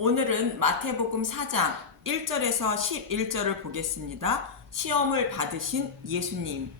오늘은 마태복음 4장 1절에서 11절을 보겠습니다. 시험을 받으신 예수님.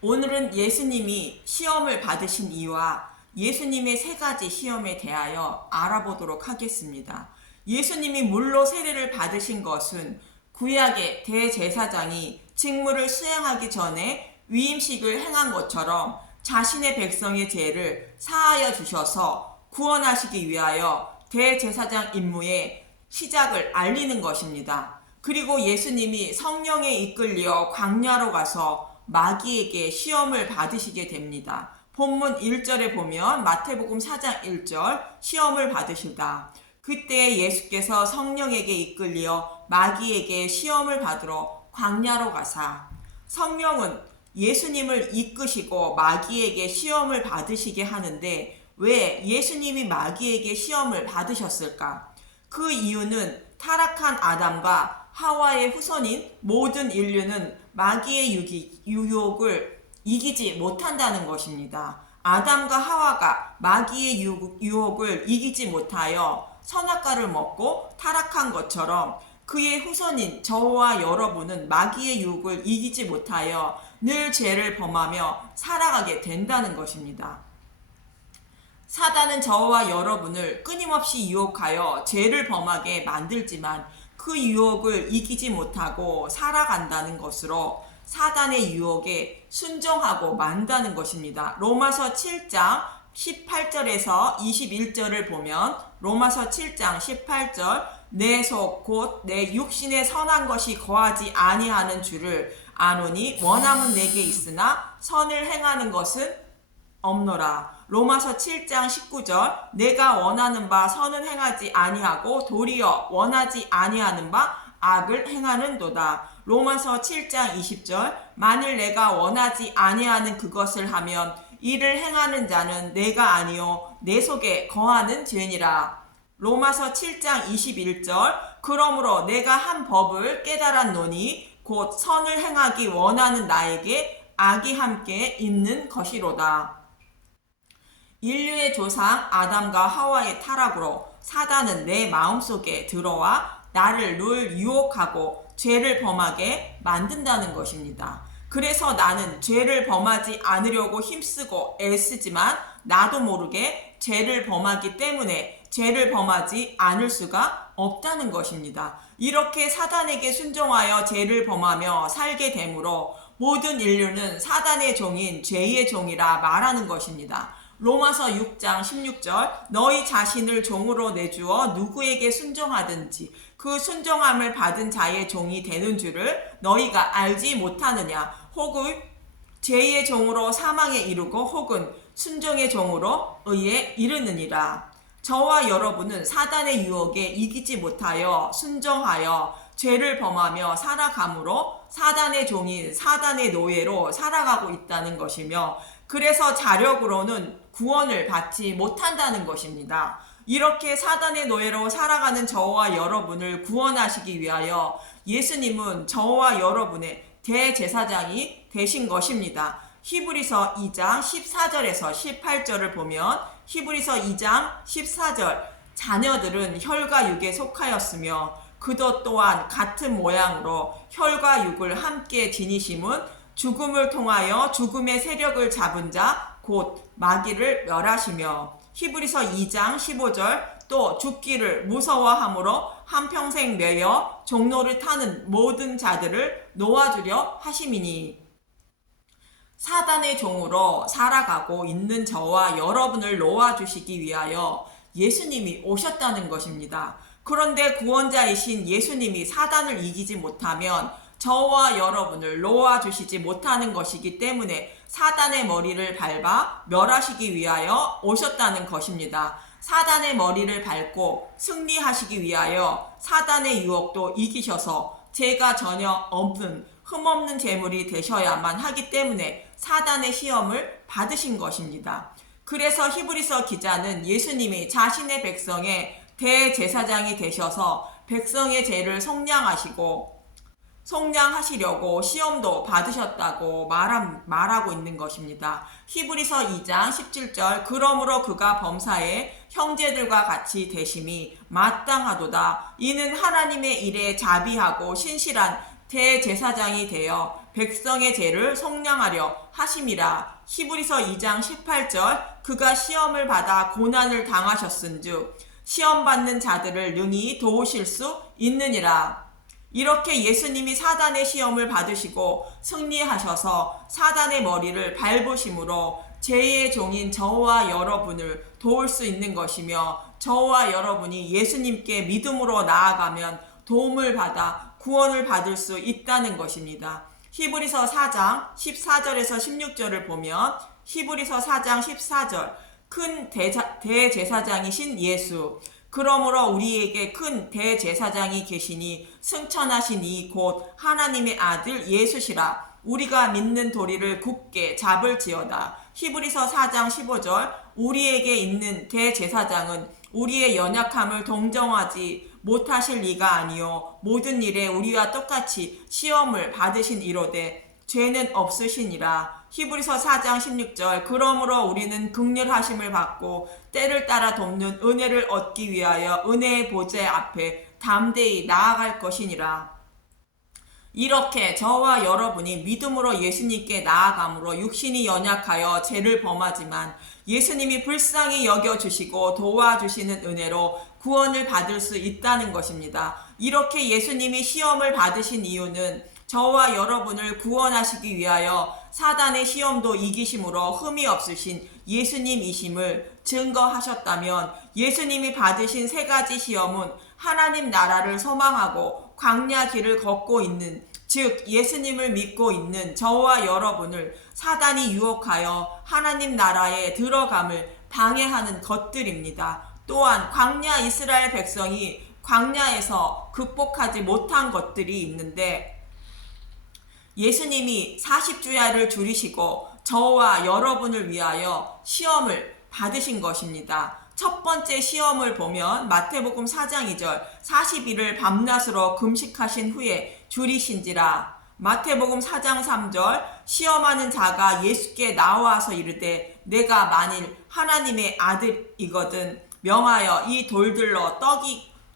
오늘은 예수님이 시험을 받으신 이유와 예수님의 세 가지 시험에 대하여 알아보도록 하겠습니다. 예수님이 물로 세례를 받으신 것은 구약의 대제사장이 직무를 수행하기 전에 위임식을 행한 것처럼 자신의 백성의 죄를 사하여 주셔서 구원하시기 위하여 대제사장 임무의 시작을 알리는 것입니다. 그리고 예수님이 성령에 이끌려 광야로 가서 마귀에게 시험을 받으시게 됩니다. 본문 1절에 보면 마태복음 4장 1절 시험을 받으시다. 그때 예수께서 성령에게 이끌려 마귀에게 시험을 받으러 광야로 가사. 성령은 예수님을 이끄시고 마귀에게 시험을 받으시게 하는데 왜 예수님이 마귀에게 시험을 받으셨을까? 그 이유는 타락한 아담과 하와의 후손인 모든 인류는 마귀의 유혹을 이기지 못한다는 것입니다. 아담과 하와가 마귀의 유혹을 이기지 못하여 선악과를 먹고 타락한 것처럼 그의 후손인 저와 여러분은 마귀의 유혹을 이기지 못하여 늘 죄를 범하며 살아가게 된다는 것입니다. 사단은 저와 여러분을 끊임없이 유혹하여 죄를 범하게 만들지만 그 유혹을 이기지 못하고 살아간다는 것으로 사단의 유혹에 순종하고 만다는 것입니다. 로마서 7장 18절에서 21절을 보면 로마서 7장 18절 내 속 곧 내 육신의 선한 것이 거하지 아니하는 줄을 아노니 원함은 내게 있으나 선을 행하는 것은 없노라. 로마서 7장 19절 내가 원하는 바 선은 행하지 아니하고 도리어 원하지 아니하는 바 악을 행하는도다. 로마서 7장 20절 만일 내가 원하지 아니하는 그것을 하면 이를 행하는 자는 내가 아니요 내 속에 거하는 죄니라. 로마서 7장 21절 그러므로 내가 한 법을 깨달았노니 곧 선을 행하기 원하는 나에게 악이 함께 있는 것이로다. 인류의 조상 아담과 하와의 타락으로 사단은 내 마음속에 들어와 나를 늘 유혹하고 죄를 범하게 만든다는 것입니다. 그래서 나는 죄를 범하지 않으려고 힘쓰고 애쓰지만 나도 모르게 죄를 범하기 때문에 죄를 범하지 않을 수가 없다는 것입니다. 이렇게 사단에게 순종하여 죄를 범하며 살게 되므로 모든 인류는 사단의 종인 죄의 종이라 말하는 것입니다. 로마서 6장 16절 너희 자신을 종으로 내주어 누구에게 순종하든지 그 순종함을 받은 자의 종이 되는 줄을 너희가 알지 못하느냐. 혹은 죄의 종으로 사망에 이르고 혹은 순종의 종으로 의에 이르느니라. 저와 여러분은 사단의 유혹에 이기지 못하여 순종하여 죄를 범하며 살아가므로 사단의 종인 사단의 노예로 살아가고 있다는 것이며 그래서 자력으로는 구원을 받지 못한다는 것입니다. 이렇게 사단의 노예로 살아가는 저와 여러분을 구원하시기 위하여 예수님은 저와 여러분의 대제사장이 되신 것입니다. 히브리서 2장 14절에서 18절을 보면 히브리서 2장 14절 자녀들은 혈과 육에 속하였으며 그도 또한 같은 모양으로 혈과 육을 함께 지니심은 죽음을 통하여 죽음의 세력을 잡은 자 곧 마귀를 멸하시며 히브리서 2장 15절 또 죽기를 무서워함으로 한평생 매여 종로를 타는 모든 자들을 놓아주려 하심이니. 사단의 종으로 살아가고 있는 저와 여러분을 놓아주시기 위하여 예수님이 오셨다는 것입니다. 그런데 구원자이신 예수님이 사단을 이기지 못하면 저와 여러분을 놓아주시지 못하는 것이기 때문에 사단의 머리를 밟아 멸하시기 위하여 오셨다는 것입니다. 사단의 머리를 밟고 승리하시기 위하여 사단의 유혹도 이기셔서 죄가 전혀 없는 흠없는 재물이 되셔야만 하기 때문에 사단의 시험을 받으신 것입니다. 그래서 히브리서 기자는 예수님이 자신의 백성의 대제사장이 되셔서 백성의 죄를 속량하시고 속량하시려고 시험도 받으셨다고 말하고 있는 것입니다. 히브리서 2장 17절 그러므로 그가 범사에 형제들과 같이 되심이 마땅하도다. 이는 하나님의 일에 자비하고 신실한 대제사장이 되어 백성의 죄를 속량하려 하심이라. 히브리서 2장 18절 그가 시험을 받아 고난을 당하셨은즉 시험 받는 자들을 능히 도우실 수 있느니라. 이렇게 예수님이 사단의 시험을 받으시고 승리하셔서 사단의 머리를 밟으심으로 죄의 종인 저와 여러분을 도울 수 있는 것이며, 저와 여러분이 예수님께 믿음으로 나아가면 도움을 받아 구원을 받을 수 있다는 것입니다. 히브리서 4장 14절에서 16절을 보면 히브리서 4장 14절 큰 대제사장이신 예수, 그러므로 우리에게 큰 대제사장이 계시니 승천하시니 곧 하나님의 아들 예수시라. 우리가 믿는 도리를 굳게 잡을지어다. 히브리서 4장 15절 우리에게 있는 대제사장은 우리의 연약함을 동정하지 못하실 리가 아니요 모든 일에 우리와 똑같이 시험을 받으신 이로되 죄는 없으시니라. 히브리서 4장 16절 그러므로 우리는 긍휼하심을 받고 때를 따라 돕는 은혜를 얻기 위하여 은혜의 보좌 앞에 담대히 나아갈 것이니라. 이렇게 저와 여러분이 믿음으로 예수님께 나아감으로 육신이 연약하여 죄를 범하지만 예수님이 불쌍히 여겨주시고 도와주시는 은혜로 구원을 받을 수 있다는 것입니다. 이렇게 예수님이 시험을 받으신 이유는 저와 여러분을 구원하시기 위하여 사단의 시험도 이기심으로 흠이 없으신 예수님이심을 증거하셨다면, 예수님이 받으신 세 가지 시험은 하나님 나라를 소망하고 광야 길을 걷고 있는, 즉 예수님을 믿고 있는 저와 여러분을 사단이 유혹하여 하나님 나라에 들어감을 방해하는 것들입니다. 또한 광야 이스라엘 백성이 광야에서 극복하지 못한 것들이 있는데, 예수님이 40주야를 줄이시고 저와 여러분을 위하여 시험을 받으신 것입니다. 첫 번째 시험을 보면 마태복음 4장 2절 40일을 밤낮으로 금식하신 후에 줄이신지라. 마태복음 4장 3절 시험하는 자가 예수께 나와서 이르되 내가 만일 하나님의 아들이거든 명하여 이 돌들로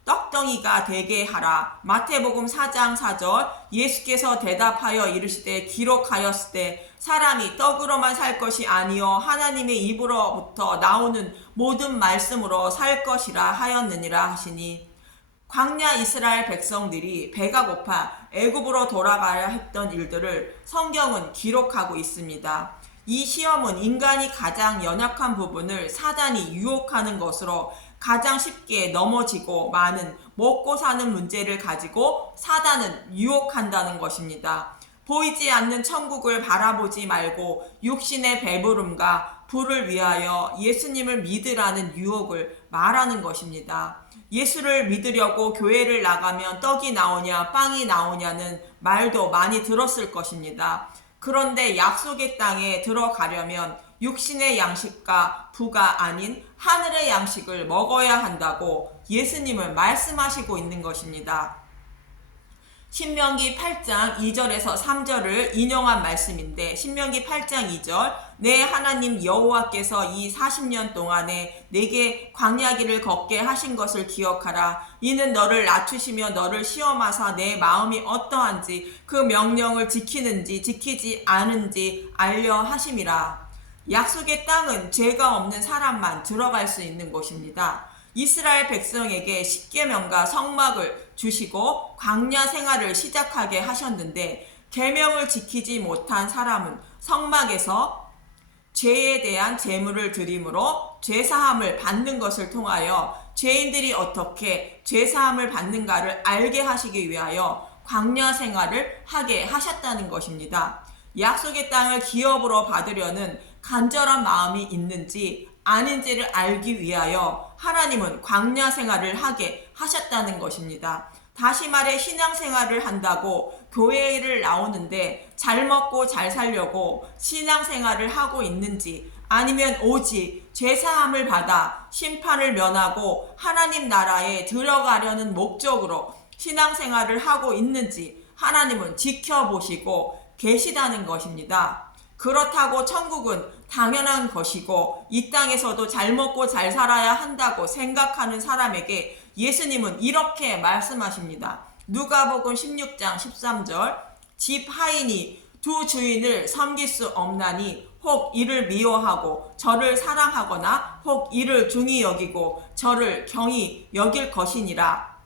떡덩이가 되게 하라. 마태복음 4장 4절 예수께서 대답하여 이르시되 기록하였으되 사람이 떡으로만 살 것이 아니요 하나님의 입으로부터 나오는 모든 말씀으로 살 것이라 하였느니라 하시니, 광야 이스라엘 백성들이 배가 고파 애굽으로 돌아가야 했던 일들을 성경은 기록하고 있습니다. 이 시험은 인간이 가장 연약한 부분을 사단이 유혹하는 것으로 가장 쉽게 넘어지고 많은 먹고 사는 문제를 가지고 사단은 유혹한다는 것입니다. 보이지 않는 천국을 바라보지 말고 육신의 배부름과 부를 위하여 예수님을 믿으라는 유혹을 말하는 것입니다. 예수를 믿으려고 교회를 나가면 떡이 나오냐 빵이 나오냐는 말도 많이 들었을 것입니다. 그런데 약속의 땅에 들어가려면 육신의 양식과 부가 아닌 하늘의 양식을 먹어야 한다고 예수님은 말씀하시고 있는 것입니다. 신명기 8장 2절에서 3절을 인용한 말씀인데, 신명기 8장 2절 내 하나님 여호와께서 이 40년 동안에 내게 광야길을 걷게 하신 것을 기억하라. 이는 너를 낮추시며 너를 시험하사 내 마음이 어떠한지 그 명령을 지키는지 지키지 않은지 알려 하심이라. 약속의 땅은 죄가 없는 사람만 들어갈 수 있는 곳입니다. 이스라엘 백성에게 십계명과 성막을 주시고 광야 생활을 시작하게 하셨는데, 계명을 지키지 못한 사람은 성막에서 죄에 대한 제물을 드림으로 죄사함을 받는 것을 통하여 죄인들이 어떻게 죄사함을 받는가를 알게 하시기 위하여 광야 생활을 하게 하셨다는 것입니다. 약속의 땅을 기업으로 받으려는 간절한 마음이 있는지 아닌지를 알기 위하여 하나님은 광야 생활을 하게 하셨다는 것입니다. 다시 말해 신앙생활을 한다고 교회를 나오는데 잘 먹고 잘 살려고 신앙생활을 하고 있는지, 아니면 오직 죄사함을 받아 심판을 면하고 하나님 나라에 들어가려는 목적으로 신앙생활을 하고 있는지 하나님은 지켜보시고 계시다는 것입니다. 그렇다고 천국은 당연한 것이고 이 땅에서도 잘 먹고 잘 살아야 한다고 생각하는 사람에게 예수님은 이렇게 말씀하십니다. 누가복음 16장 13절 집 하인이 두 주인을 섬길 수 없나니 혹 이를 미워하고 저를 사랑하거나 혹 이를 중히 여기고 저를 경히 여길 것이니라.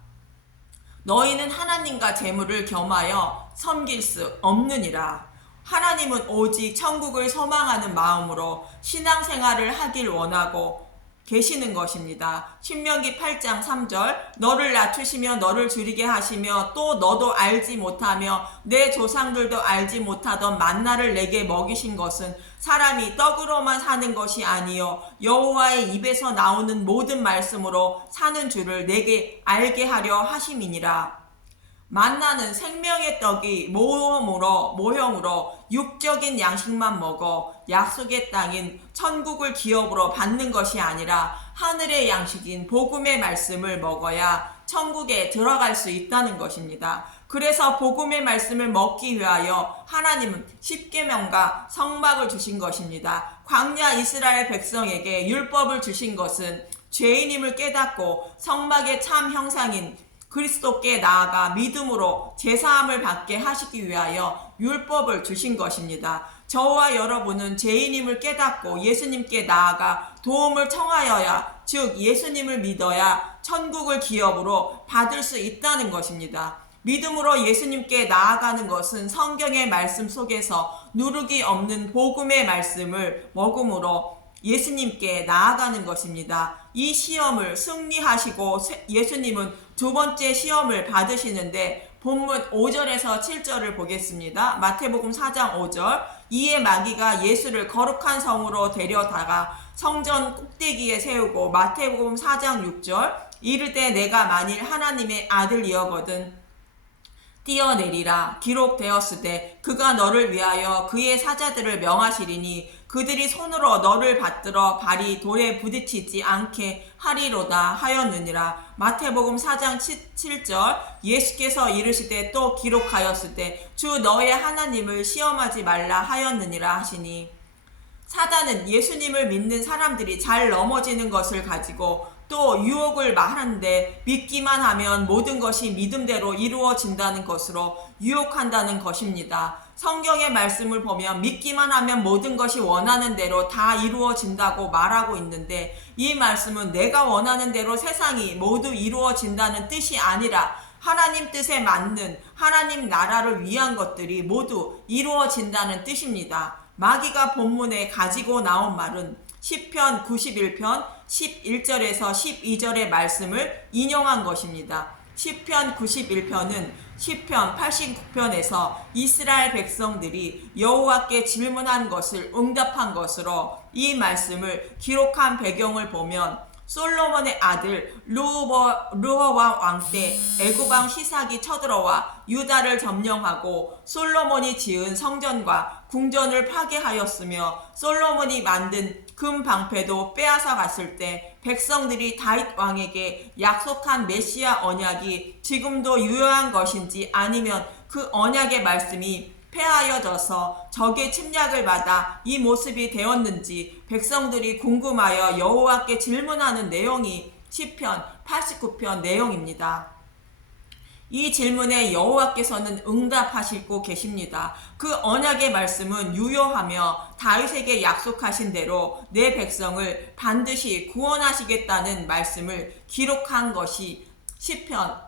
너희는 하나님과 재물을 겸하여 섬길 수 없느니라. 하나님은 오직 천국을 소망하는 마음으로 신앙생활을 하길 원하고 계시는 것입니다. 신명기 8장 3절 너를 낮추시며 너를 줄이게 하시며 또 너도 알지 못하며 내 조상들도 알지 못하던 만나를 내게 먹이신 것은 사람이 떡으로만 사는 것이 아니요 여호와의 입에서 나오는 모든 말씀으로 사는 줄을 내게 알게 하려 하심이니라. 만나는 생명의 떡이 모형으로 육적인 양식만 먹어 약속의 땅인 천국을 기업으로 받는 것이 아니라 하늘의 양식인 복음의 말씀을 먹어야 천국에 들어갈 수 있다는 것입니다. 그래서 복음의 말씀을 먹기 위하여 하나님은 십계명과 성막을 주신 것입니다. 광야 이스라엘 백성에게 율법을 주신 것은 죄인임을 깨닫고 성막의 참 형상인 그리스도께 나아가 믿음으로 제사함을 받게 하시기 위하여 율법을 주신 것입니다. 저와 여러분은 죄인임을 깨닫고 예수님께 나아가 도움을 청하여야 즉 예수님을 믿어야 천국을 기업으로 받을 수 있다는 것입니다. 믿음으로 예수님께 나아가는 것은 성경의 말씀 속에서 누룩이 없는 복음의 말씀을 먹음으로 예수님께 나아가는 것입니다. 이 시험을 승리하시고 예수님은 두 번째 시험을 받으시는데 본문 5절에서 7절을 보겠습니다. 마태복음 4장 5절 이에 마귀가 예수를 거룩한 성으로 데려다가 성전 꼭대기에 세우고 마태복음 4장 6절 이를 때 내가 만일 하나님의 아들이여거든 뛰어내리라 기록되었으되 그가 너를 위하여 그의 사자들을 명하시리니 그들이 손으로 너를 받들어 발이 돌에 부딪히지 않게 하리로다 하였느니라. 마태복음 4장 7절 예수께서 이르시되 또 기록하였으되 주 너의 하나님을 시험하지 말라 하였느니라 하시니 사단은 예수님을 믿는 사람들이 잘 넘어지는 것을 가지고 또 유혹을 말하는데 믿기만 하면 모든 것이 믿음대로 이루어진다는 것으로 유혹한다는 것입니다. 성경의 말씀을 보면 믿기만 하면 모든 것이 원하는 대로 다 이루어진다고 말하고 있는데 이 말씀은 내가 원하는 대로 세상이 모두 이루어진다는 뜻이 아니라 하나님 뜻에 맞는 하나님 나라를 위한 것들이 모두 이루어진다는 뜻입니다. 마귀가 본문에 가지고 나온 말은 시편 91편 11절에서 12절의 말씀을 인용한 것입니다. 시편 91편은 시편 89편에서 이스라엘 백성들이 여호와께 질문한 것을 응답한 것으로 이 말씀을 기록한 배경을 보면 솔로몬의 아들 르호보암 왕 때 애굽 왕 시삭이 쳐들어와 유다를 점령하고 솔로몬이 지은 성전과 궁전을 파괴하였으며 솔로몬이 만든 금 방패도 빼앗아 갔을 때 백성들이 다윗 왕에게 약속한 메시아 언약이 지금도 유효한 것인지 아니면 그 언약의 말씀이 폐하여져서 적의 침략을 받아 이 모습이 되었는지 백성들이 궁금하여 여호와께 질문하는 내용이 시편 89편 내용입니다. 이 질문에 여호와께서는 응답하시고 계십니다. 그 언약의 말씀은 유효하며 다윗에게 약속하신 대로 내 백성을 반드시 구원하시겠다는 말씀을 기록한 것이 시편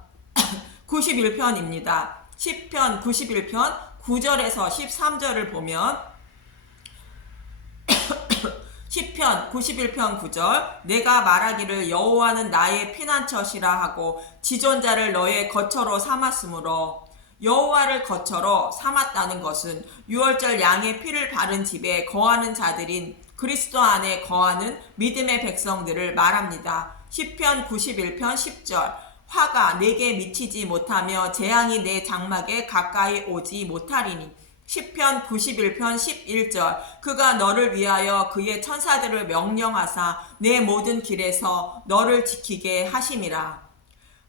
91편입니다. 시편 91편 9절에서 13절을 보면 시편 91편 9절 내가 말하기를 여호와는 나의 피난처시라 하고 지존자를 너의 거처로 삼았으므로 여호와를 거처로 삼았다는 것은 유월절 양의 피를 바른 집에 거하는 자들인 그리스도 안에 거하는 믿음의 백성들을 말합니다. 시편 91편 10절 화가 내게 미치지 못하며 재앙이 내 장막에 가까이 오지 못하리니 시편 91편 11절 그가 너를 위하여 그의 천사들을 명령하사 내 모든 길에서 너를 지키게 하심이라.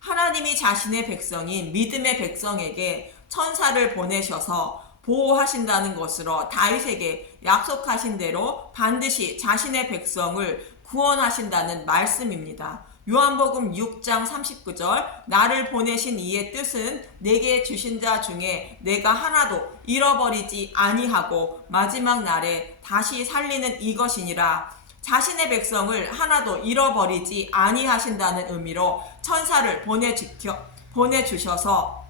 하나님이 자신의 백성인 믿음의 백성에게 천사를 보내셔서 보호하신다는 것으로 다윗에게 약속하신 대로 반드시 자신의 백성을 구원하신다는 말씀입니다. 요한복음 6장 39절 나를 보내신 이의 뜻은 내게 주신 자 중에 내가 하나도 잃어버리지 아니하고 마지막 날에 다시 살리는 이것이니라. 자신의 백성을 하나도 잃어버리지 아니하신다는 의미로 천사를 보내주셔서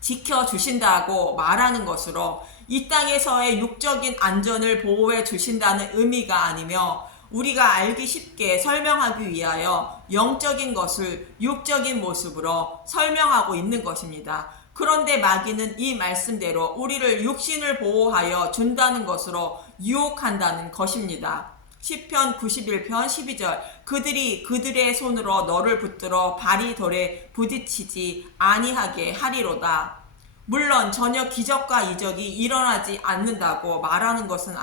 지켜주신다고 말하는 것으로 이 땅에서의 육적인 안전을 보호해 주신다는 의미가 아니며 우리가 알기 쉽게 설명하기 위하여 영적인 것을 육적인 모습으로 설명하고 있는 것입니다. 그런데 마귀는 이 말씀대로 우리를 육신을 보호하여 준다는 것으로 유혹한다는 것입니다. 시편 91편 12절 그들이 그들의 손으로 너를 붙들어 발이 돌에 부딪히지 아니하게 하리로다. 물론 전혀 기적과 이적이 일어나지 않는다고 말하는 것은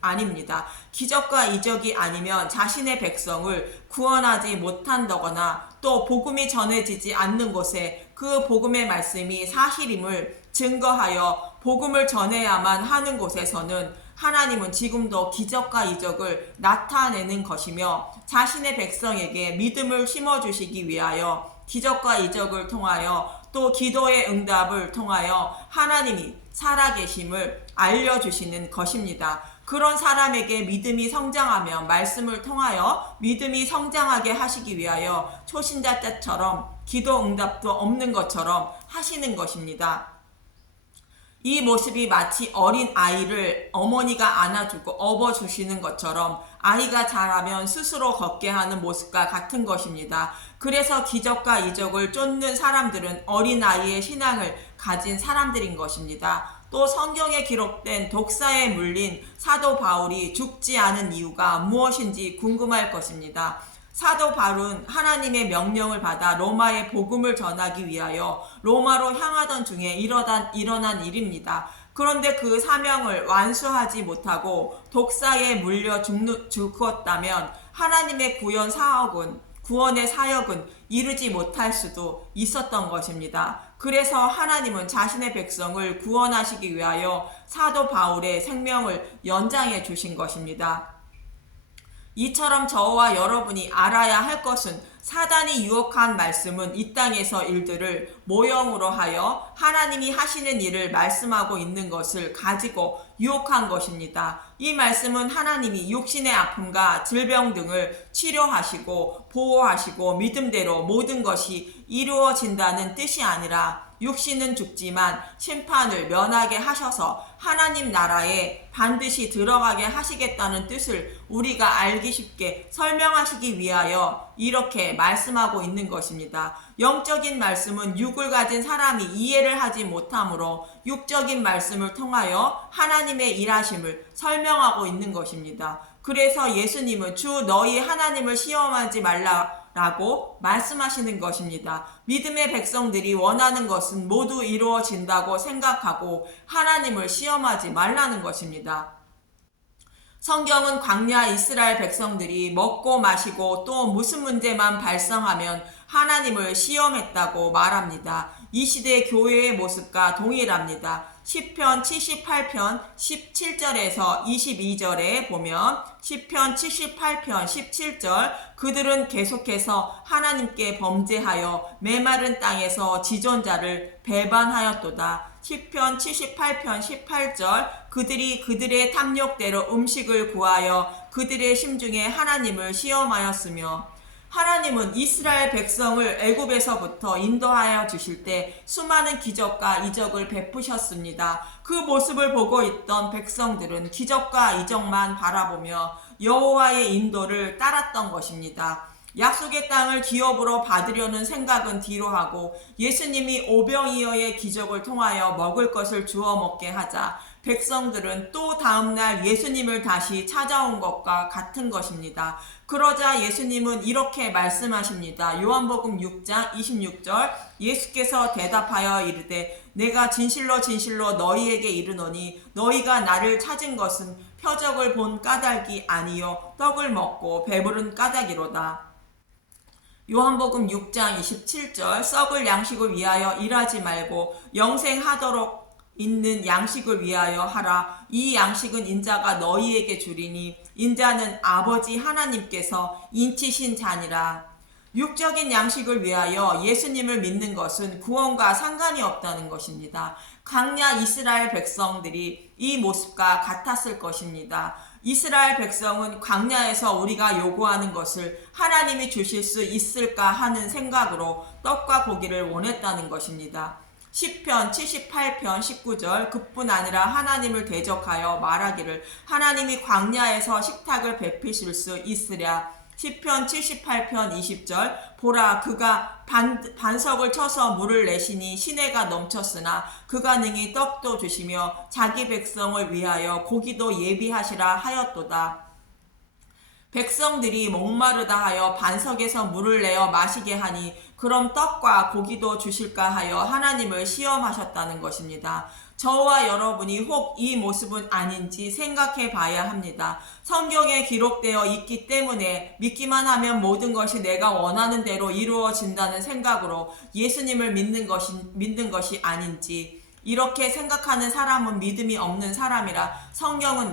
아닙니다. 기적과 이적이 아니면 자신의 백성을 구원하지 못한다거나 또 복음이 전해지지 않는 곳에 그 복음의 말씀이 사실임을 증거하여 복음을 전해야만 하는 곳에서는 하나님은 지금도 기적과 이적을 나타내는 것이며 자신의 백성에게 믿음을 심어주시기 위하여 기적과 이적을 통하여 또 기도의 응답을 통하여 하나님이 살아계심을 알려주시는 것입니다. 그런 사람에게 믿음이 성장하며 말씀을 통하여 믿음이 성장하게 하시기 위하여 초신자 때처럼 기도 응답도 없는 것처럼 하시는 것입니다. 이 모습이 마치 어린 아이를 어머니가 안아주고 업어주시는 것처럼 아이가 자라면 스스로 걷게 하는 모습과 같은 것입니다. 그래서 기적과 이적을 쫓는 사람들은 어린아이의 신앙을 가진 사람들인 것입니다. 또 성경에 기록된 독사에 물린 사도 바울이 죽지 않은 이유가 무엇인지 궁금할 것입니다. 사도 바울은 하나님의 명령을 받아 로마에 복음을 전하기 위하여 로마로 향하던 중에 일어난 일입니다. 그런데 그 사명을 완수하지 못하고 독사에 물려 죽었다면 하나님의 구원의 사역은 이루지 못할 수도 있었던 것입니다. 그래서 하나님은 자신의 백성을 구원하시기 위하여 사도 바울의 생명을 연장해 주신 것입니다. 이처럼 저와 여러분이 알아야 할 것은 사단이 유혹한 말씀은 이 땅에서 일들을 모형으로 하여 하나님이 하시는 일을 말씀하고 있는 것을 가지고 유혹한 것입니다. 이 말씀은 하나님이 육신의 아픔과 질병 등을 치료하시고 보호하시고 믿음대로 모든 것이 이루어진다는 뜻이 아니라 육신은 죽지만 심판을 면하게 하셔서 하나님 나라에 반드시 들어가게 하시겠다는 뜻을 우리가 알기 쉽게 설명하시기 위하여 이렇게 말씀하고 있는 것입니다. 영적인 말씀은 육을 가진 사람이 이해를 하지 못하므로 육적인 말씀을 통하여 하나님의 일하심을 설명하고 있는 것입니다. 그래서 예수님은 주 너희 하나님을 시험하지 말라라고 말씀하시는 것입니다. 믿음의 백성들이 원하는 것은 모두 이루어진다고 생각하고 하나님을 시험하지 말라는 것입니다. 성경은 광야 이스라엘 백성들이 먹고 마시고 또 무슨 문제만 발생하면 하나님을 시험했다고 말합니다. 이 시대 교회의 모습과 동일합니다. 시편 78편 17절에서 22절에 보면 시편 78편 17절 그들은 계속해서 하나님께 범죄하여 메마른 땅에서 지존자를 배반하였도다. 시편 78편 18절 그들이 그들의 탐욕대로 음식을 구하여 그들의 심중에 하나님을 시험하였으며 하나님은 이스라엘 백성을 애굽에서부터 인도하여 주실 때 수많은 기적과 이적을 베푸셨습니다. 그 모습을 보고 있던 백성들은 기적과 이적만 바라보며 여호와의 인도를 따랐던 것입니다. 약속의 땅을 기업으로 받으려는 생각은 뒤로 하고 예수님이 오병이어의 기적을 통하여 먹을 것을 주어 먹게 하자 백성들은 또 다음날 예수님을 다시 찾아온 것과 같은 것입니다. 그러자 예수님은 이렇게 말씀하십니다. 요한복음 6장 26절 예수께서 대답하여 이르되 내가 진실로 진실로 너희에게 이르노니 너희가 나를 찾은 것은 표적을 본 까닭이 아니요 떡을 먹고 배부른 까닭이로다. 요한복음 6장 27절 썩을 양식을 위하여 일하지 말고 영생하도록 있는 양식을 위하여 하라. 이 양식은 인자가 너희에게 주리니 인자는 아버지 하나님께서 인치신 자니라. 육적인 양식을 위하여 예수님을 믿는 것은 구원과 상관이 없다는 것입니다. 광야 이스라엘 백성들이 이 모습과 같았을 것입니다. 이스라엘 백성은 광야에서 우리가 요구하는 것을 하나님이 주실 수 있을까 하는 생각으로 떡과 고기를 원했다는 것입니다. 시편 78편 19절 그뿐 아니라 하나님을 대적하여 말하기를 하나님이 광야에서 식탁을 베푸실 수 있으랴. 시편 78편 20절 보라 그가 반석을 쳐서 물을 내시니 시내가 넘쳤으나 그가 능히 떡도 주시며 자기 백성을 위하여 고기도 예비하시라 하였도다. 백성들이 목마르다 하여 반석에서 물을 내어 마시게 하니 그럼 떡과 고기도 주실까 하여 하나님을 시험하셨다는 것입니다. 저와 여러분이 혹 이 모습은 아닌지 생각해 봐야 합니다. 성경에 기록되어 있기 때문에 믿기만 하면 모든 것이 내가 원하는 대로 이루어진다는 생각으로 예수님을 믿는 것이 아닌지 이렇게 생각하는 사람은 믿음이 없는 사람이라 성경은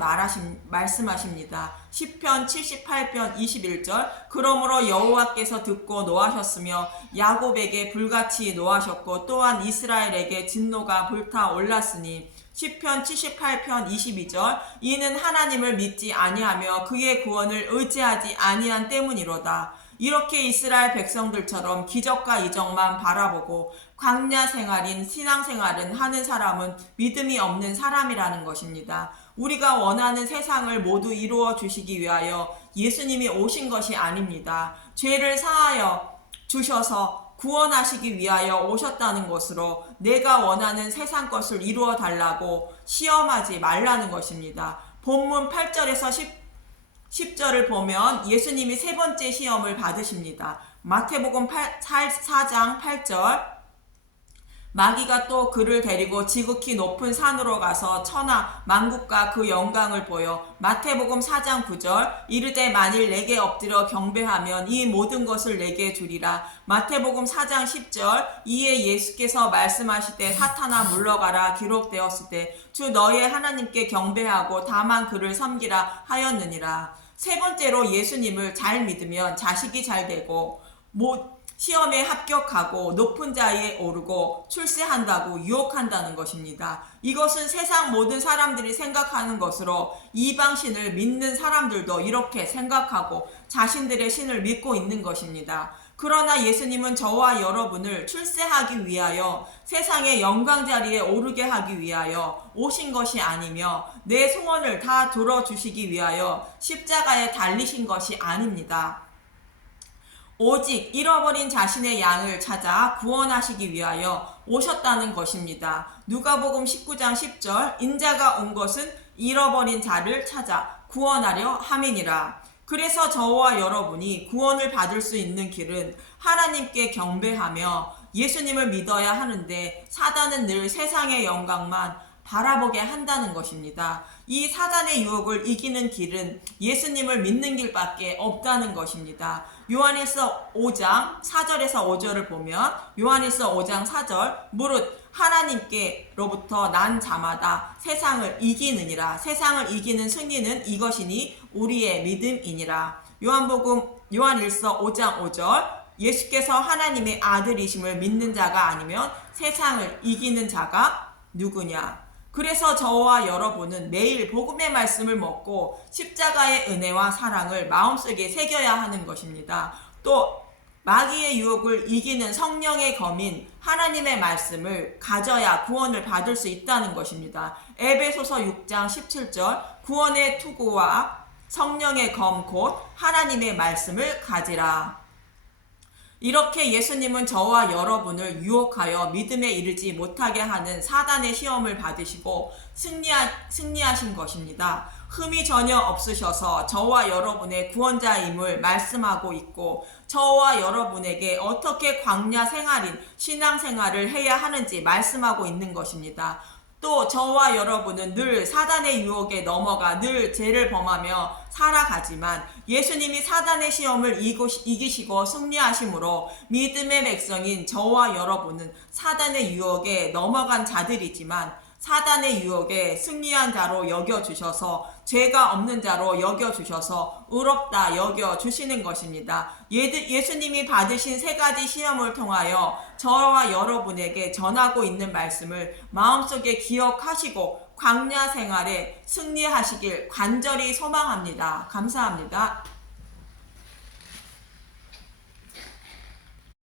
말씀하십니다. 시편 78편 21절 그러므로 여호와께서 듣고 노하셨으며 야곱에게 불같이 노하셨고 또한 이스라엘에게 진노가 불타올랐으니 시편 78편 22절 이는 하나님을 믿지 아니하며 그의 구원을 의지하지 아니한 때문이로다. 이렇게 이스라엘 백성들처럼 기적과 이적만 바라보고 광야 생활인 신앙생활은 하는 사람은 믿음이 없는 사람이라는 것입니다. 우리가 원하는 세상을 모두 이루어 주시기 위하여 예수님이 오신 것이 아닙니다. 죄를 사하여 주셔서 구원하시기 위하여 오셨다는 것으로 내가 원하는 세상 것을 이루어 달라고 시험하지 말라는 것입니다. 본문 8절에서 10절을 보면 예수님이 세 번째 시험을 받으십니다. 마태복음 4장 8절 마귀가 또 그를 데리고 지극히 높은 산으로 가서 천하 만국과 그 영광을 보여 마태복음 4장 9절 이르되 만일 내게 엎드려 경배하면 이 모든 것을 내게 주리라. 마태복음 4장 10절 이에 예수께서 말씀하시되 사탄아 물러가라 기록되었을 때 주 너의 하나님께 경배하고 다만 그를 섬기라 하였느니라. 세 번째로 예수님을 잘 믿으면 자식이 잘 되고 시험에 합격하고 높은 자리에 오르고 출세한다고 유혹한다는 것입니다. 이것은 세상 모든 사람들이 생각하는 것으로 이방신을 믿는 사람들도 이렇게 생각하고 자신들의 신을 믿고 있는 것입니다. 그러나 예수님은 저와 여러분을 출세하기 위하여 세상의 영광 자리에 오르게 하기 위하여 오신 것이 아니며 내 소원을 다 들어주시기 위하여 십자가에 달리신 것이 아닙니다. 오직 잃어버린 자신의 양을 찾아 구원하시기 위하여 오셨다는 것입니다. 누가복음 19장 10절 인자가 온 것은 잃어버린 자를 찾아 구원하려 함이니라. 그래서 저와 여러분이 구원을 받을 수 있는 길은 하나님께 경배하며 예수님을 믿어야 하는데 사단은 늘 세상의 영광만 바라보게 한다는 것입니다. 이 사단의 유혹을 이기는 길은 예수님을 믿는 길밖에 없다는 것입니다. 요한일서 5장 4절에서 5절을 보면 요한일서 5장 4절 무릇 하나님께로부터 난 자마다 세상을 이기느니라. 세상을 이기는 승리는 이것이니 우리의 믿음이니라. 요한일서 5장 5절 예수께서 하나님의 아들이심을 믿는 자가 아니면 세상을 이기는 자가 누구냐. 그래서 저와 여러분은 매일 복음의 말씀을 먹고 십자가의 은혜와 사랑을 마음속에 새겨야 하는 것입니다. 또 마귀의 유혹을 이기는 성령의 검인 하나님의 말씀을 가져야 구원을 받을 수 있다는 것입니다. 에베소서 6장 17절 구원의 투구와 성령의 검 곧 하나님의 말씀을 가지라. 이렇게 예수님은 저와 여러분을 유혹하여 믿음에 이르지 못하게 하는 사단의 시험을 받으시고 승리하신 것입니다. 흠이 전혀 없으셔서 저와 여러분의 구원자임을 말씀하고 있고 저와 여러분에게 어떻게 광야 생활인 신앙생활을 해야 하는지 말씀하고 있는 것입니다. 또 저와 여러분은 늘 사단의 유혹에 넘어가 늘 죄를 범하며 살아가지만 예수님이 사단의 시험을 이기시고 승리하심으로 믿음의 백성인 저와 여러분은 사단의 유혹에 넘어간 자들이지만 사단의 유혹에 승리한 자로 여겨주셔서 죄가 없는 자로 여겨주셔서 의롭다 여겨주시는 것입니다. 예수님이 받으신 세 가지 시험을 통하여 저와 여러분에게 전하고 있는 말씀을 마음속에 기억하시고 광야 생활에 승리하시길 간절히 소망합니다. 감사합니다.